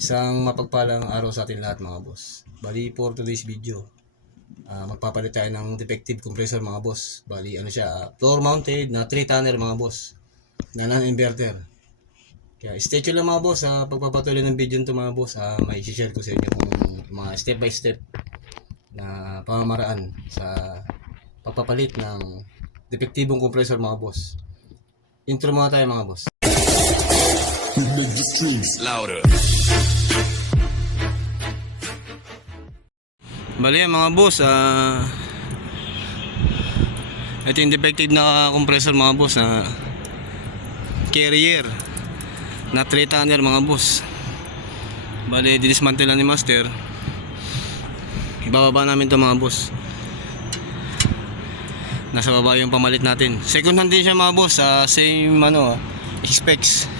Isang mapagpalang araw sa atin lahat mga boss. Bali for today's video, ah, magpapalit tayo ng defective compressor mga boss. Bali ano siya, ah, floor mounted na 3 tonner mga boss. Na non-inverter. Kaya stay tuned lang mga boss sa pagpapatuloy ng video nito mga boss. Ah, may share ko sa inyo kung mga step by step na pamamaraan sa pagpapalit ng depektibong compressor mga boss. Intro muna tayo mga boss. Louder. Bali mga boss, ah ito yung defective na compressor mga boss na carrier na 3 tonner mga boss. Bali, dinismantle ni master. Ibababa namin to mga boss. Nasa baba yung pamalit natin. Second hand din siya mga boss, sa same ano, specs.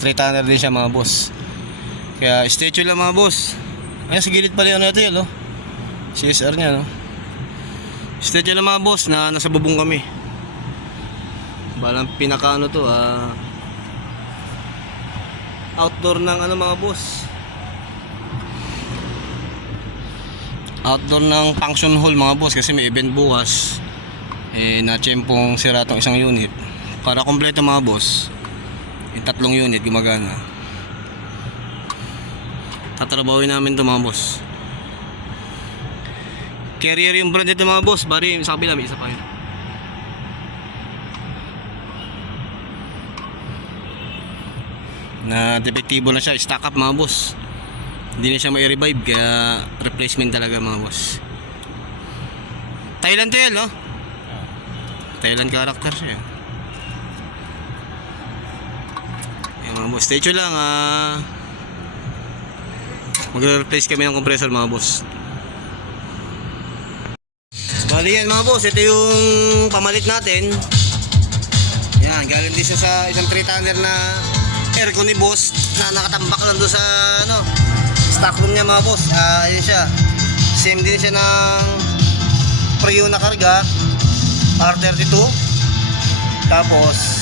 3 tonner din siya mga boss. Kaya stay tuned lang mga boss. Ayan, sa gilid pala yung ano ito yun, oh. CSR niya, no? Stay tuned lang mga boss na nasa bubong kami. Balang pinaka ano to, ah... outdoor ng ano mga boss. Outdoor ng function hall mga boss kasi may event bukas. Eh, na-tsempong sira tong isang unit. Para kompleto mga boss, yung tatlong unit gumagana. Tatrabawin namin to mga boss. Carrier yung brand nito mga boss. Bari, sa kabila may isa pa yun. Na depektibo na siya. Stock up mga boss. Hindi na siya may revive kaya replacement talaga mga boss. Thailand to yan, no? Thailand character siya. Boss. Stay tuned lang ah. Magre-replace kami ng compressor mga boss. Bali yan mga boss, ito yung pamalit natin. Yan, galing din siya sa isang 3 tonner na aircon ni boss na nakatambak lang doon sa ano, stock room niya mga boss. Ah, yun siya. Same din siya ng Prio na karga R32 tapos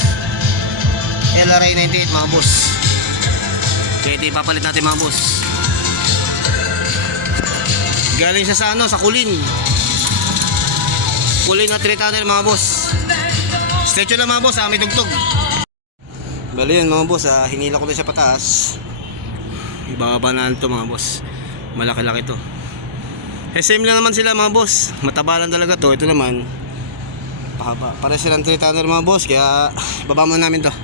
LRI 98 mga boss. Kaya ito ipapalit natin mga boss. Galing siya sa ano, sa kulin. Kulin na 3 tonner mga boss. Stay tuned lang mga boss, ah, may tugtog. Bali yan mga boss, ah, hinila ko na siya pataas. Ibababa na ito mga boss. Malaki-laki to. Eh, same lang naman sila mga boss. Matabalan talaga to. Ito naman, pahaba. Para silang 3 tonner mga boss, kaya baba muna namin to.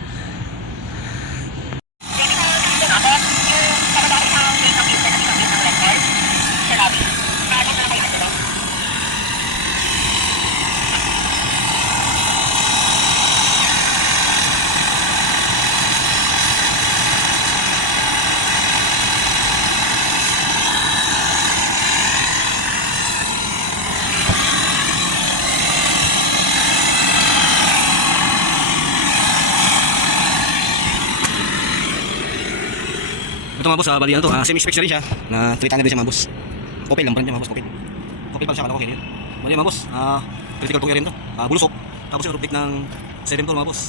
Mga boss, ah, bali ano to, ah, semi-specs na rin siya. Na 3 tonner din siya mga boss. Opel lang, brand niya mga boss, Opel. Opel pa siya, kala ko carrier. Bali mga boss, ah, critical tong rin to. Ah, bulusok. Tapos yung roof ng 7 to mga boss.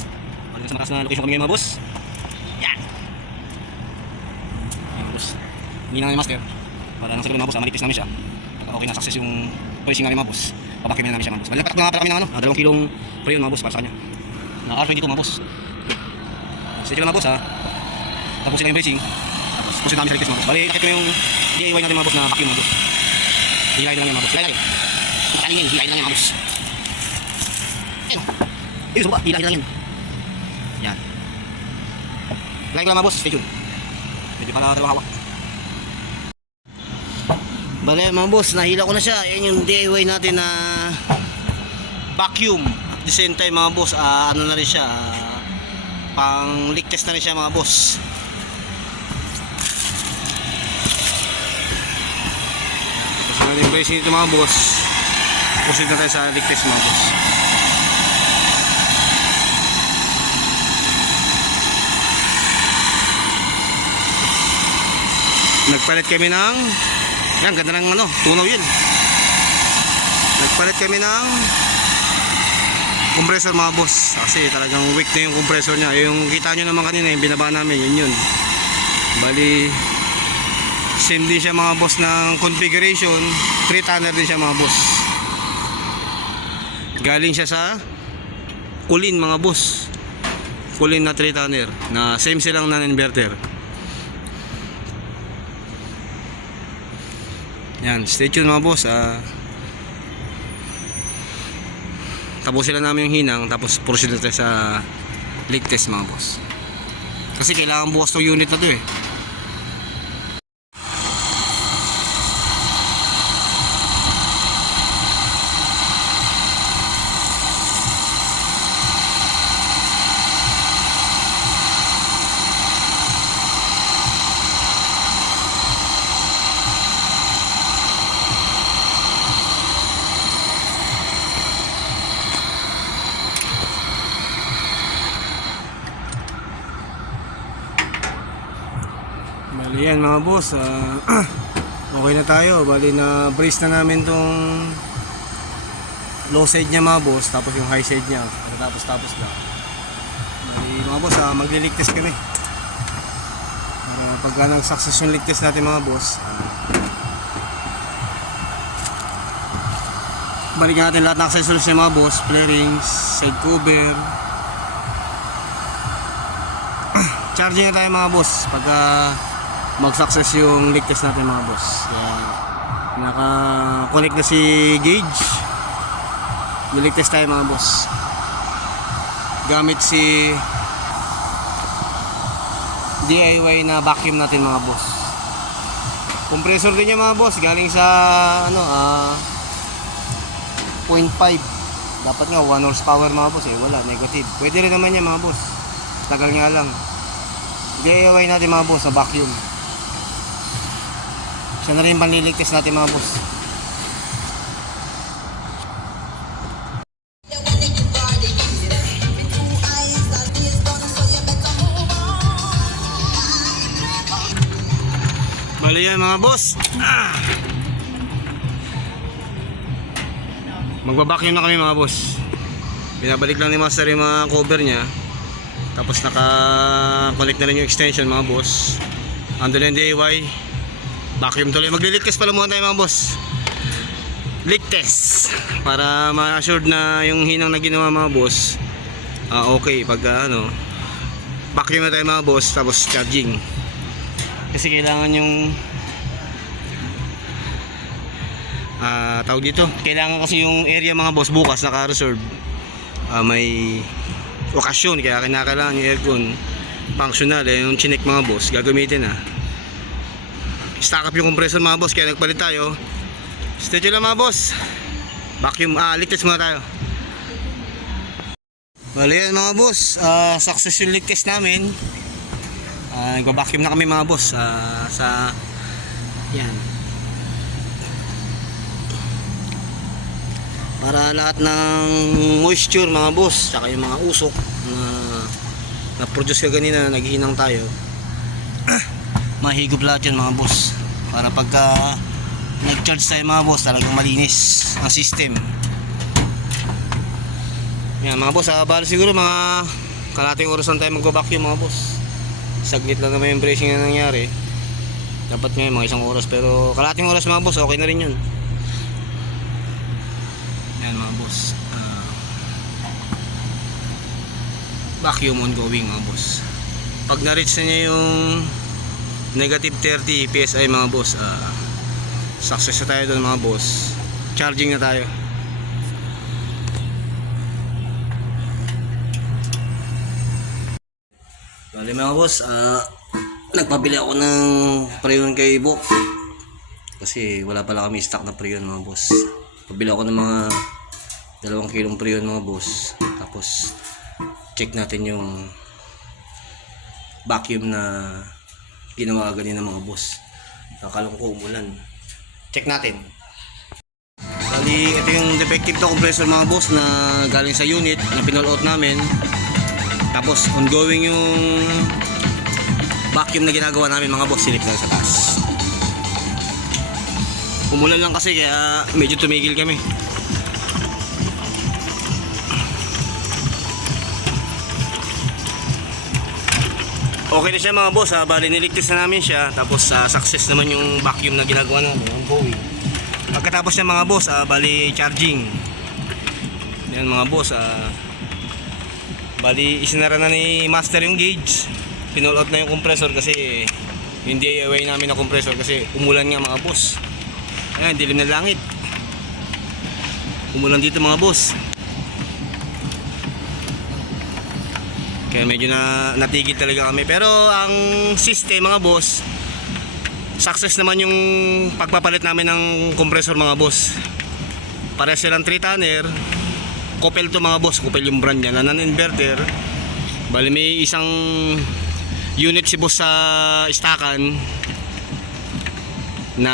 Bali sa mataas na location kami ngayon mga boss. Yan. Yan mga boss. Hindi na namin master. Para nang sa mga boss, ah, manipis namin siya. Pagka okay na success yung pricing namin mga boss. Papakin na namin siya mga boss. Bali nagpatak na nga pala kami ng ano, ah, dalawang kilong pre mga boss para sa kanya. Na R22 mga boss. Lang mga boss ha. Tapos sila yung pricing. Pusin namin sa ligtas mga boss. Bali, nakit ko yung DIY natin mga boss na vacuum mga boss. Hilahin lang yan mga boss. Hilahin lang yun. Hilahin yan, hilahin lang yan mga boss. Ayun. Ayun, suba. Hilahin lang yan. Yan. Ko lang mga boss. Stay tuned. Medyo pala dalawa hawak. Bale mga boss, nahila ko na siya. Yan yung DIY natin na vacuum. At the same time mga boss, ah, ano na rin siya, ah, pang test na rin siya mga boss. Bracing dito mga boss. Proceed na tayo sa leak test mga boss. Nagpalit kami ng yan, ganda ng ano, tunaw yun. Nagpalit kami ng compressor mga boss. Kasi talagang weak na yung compressor niya. Yung kita nyo naman kanina, yung binaba namin, yun yun. Bali, Same din siya mga boss ng configuration. 3 tonner din siya mga boss. Galing siya sa Kulin mga boss. Kulin na 3 tonner na same silang non-inverter. Yan, stay tuned mga boss. Ah, tapos sila namin yung hinang tapos proceed na tayo sa leak test mga boss. Kasi kailangan bukas tong unit na to eh. Bali yan mga boss, ah, okay na tayo. Bali na brace na namin tong low side niya mga boss, tapos yung high side niya. Tapos tapos lang. Bali mga boss, ah, maglilig test kami. Para pagka nang success yung lig test natin mga boss, ah, balikan natin lahat ng accessories niya mga boss, flarings, side cover, charging na tayo mga boss pagka mag-success yung leak test natin mga boss. Kaya naka-connect na si Gauge. Leak test tayo mga boss. Gamit si DIY na vacuum natin mga boss. Compressor din niya mga boss, galing sa ano ah 0.5. Dapat nga 1 horsepower mga boss eh, wala, negative. Pwede rin naman yan mga boss. Tagal nga lang. DIY natin mga boss na vacuum. Siya na rin yung panliligtas natin mga boss. Bali yan mga boss. Ah. Magbabacuum na kami mga boss. Binabalik lang ni Master yung mga cover niya. Tapos naka-connect na rin yung extension mga boss. Ando na yung DIY. Vacuum tuloy. Magli-leak test pala muna tayo mga boss. Leak test. Para ma-assured na yung hinang na ginawa mga boss. ah okay. Pag ah, ano. Vacuum na tayo mga boss. Tapos charging. Kasi kailangan yung ah tawag dito. Kailangan kasi yung area mga boss bukas naka-reserve. Ah, may okasyon kaya kinakailangan yung aircon functional eh yung chinek mga boss gagamitin na stack up yung compressor mga boss kaya nagpalit tayo. Stay lang mga boss. Vacuum ah leak muna tayo. Bali yan mga boss. Ah, success yung leak test namin. Ah, nagba-vacuum na kami mga boss. Ah, sa yan. Para lahat ng moisture mga boss saka yung mga usok na na-produce ka ganina naghihinang tayo mahigop lahat yun mga boss para pagka nag-charge tayo mga boss talagang malinis ang system yan mga boss ah, bali siguro mga kalating oras lang tayo magbabacuum mga boss saglit lang naman yung bracing na nangyari dapat ngayon mga isang oras pero kalating oras mga boss okay na rin yun yan mga boss. Ah, vacuum ongoing mga boss. Pag na-reach na niya yung negative 30 PSI mga boss, ah, success na tayo doon mga boss. Charging na tayo. Bali mga boss, ah, nagpabili ako ng preyon kay Bok. Kasi wala pala kami stock na preyon mga boss. Pabili ako ng mga dalawang kilong preyon mga boss. Tapos check natin yung vacuum na ginawa ganyan ng mga boss. Nakalong ko umulan. Check natin. Bali, ito yung defective na compressor mga boss na galing sa unit na pinall out namin. Tapos ongoing yung vacuum na ginagawa namin mga boss silip lang sa taas. Umulan lang kasi kaya medyo tumigil kami. Okay na siya mga boss ha. Bali niligtas na namin siya. Tapos ah, success naman yung vacuum na ginagawa namin. Yung Bowie. Pagkatapos niya mga boss, ah, bali charging. Yan mga boss. ah, bali isinara na ni master yung gauge. Pinull out na yung compressor kasi hindi away namin na compressor kasi umulan nga mga boss. Ayan, dilim na langit. Umulan dito mga boss. Kaya medyo na natigil talaga kami. Pero ang system mga boss, success naman yung pagpapalit namin ng compressor mga boss. Para silang 3 tonner. Coppel to mga boss, Coppel yung brand niya, na non-inverter. Bali may isang unit si boss sa istakan na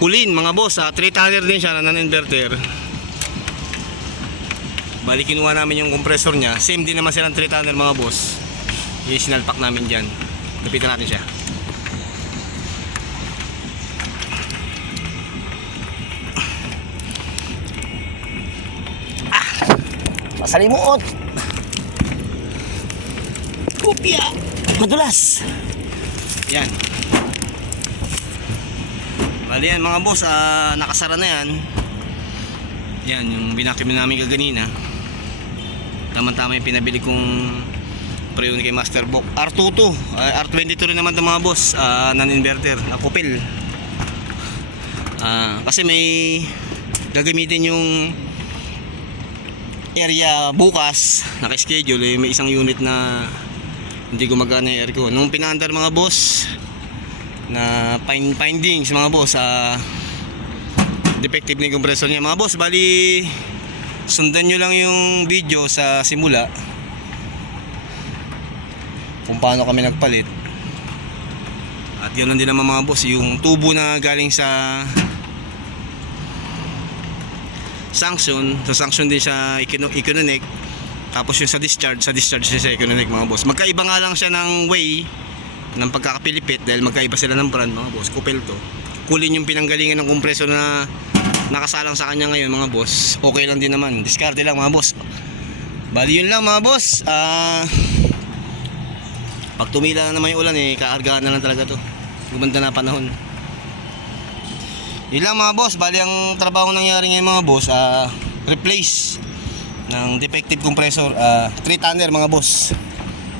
kulin mga boss, 3 tonner din siya na non-inverter. Bali kinuha namin yung compressor niya. Same din naman silang 3 tonner mga boss. Yung sinalpak namin dyan. Lapitan natin siya. Ah! Masalimuot! Kopya! Madulas! Yan. Bali yan mga boss, ah, nakasara na yan. Yan, yung binakim namin kaganina. Tama-tama yung pinabili kong preo ni kay Master Book. R2 to. Ah, R22 rin naman ito mga boss. ah, non-inverter. Na kupil. Ah, kasi may gagamitin yung area bukas. Naka-schedule. Eh, may isang unit na hindi gumagana yung aircon. Nung pinaandar mga boss na find, findings mga boss ah defective na yung compressor niya mga boss bali sundan nyo lang yung video sa simula. Kung paano kami nagpalit. At yun lang din naman mga boss yung tubo na galing sa sanction sa sanction din siya economic tapos yung sa discharge sa discharge siya sa economic mga boss. Magkaiba nga lang siya ng way ng pagkakapilipit dahil magkaiba sila ng brand mga boss. Kupel to. Kulin yung pinanggalingan ng kompresor na nakasalang sa kanya ngayon mga boss. Okay lang din naman. Diskarte lang mga boss. Bali yun lang mga boss. Ah pag tumila na naman yung ulan eh kaargaan na lang talaga to. Gumanda na panahon. Yun lang mga boss. Bali ang trabaho nangyari ngayon mga boss ah replace ng defective compressor ah 3 tonner mga boss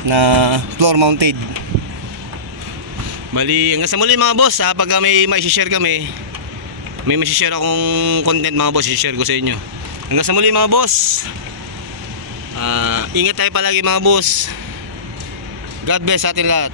na floor mounted. Bali, hanggang sa muli mga boss, ha, pag may mai-share kami, may mai-share akong content mga boss, i-share ko sa inyo. Hanggang sa muli mga boss, ah, ingat tayo palagi mga boss. God bless sa atin lahat.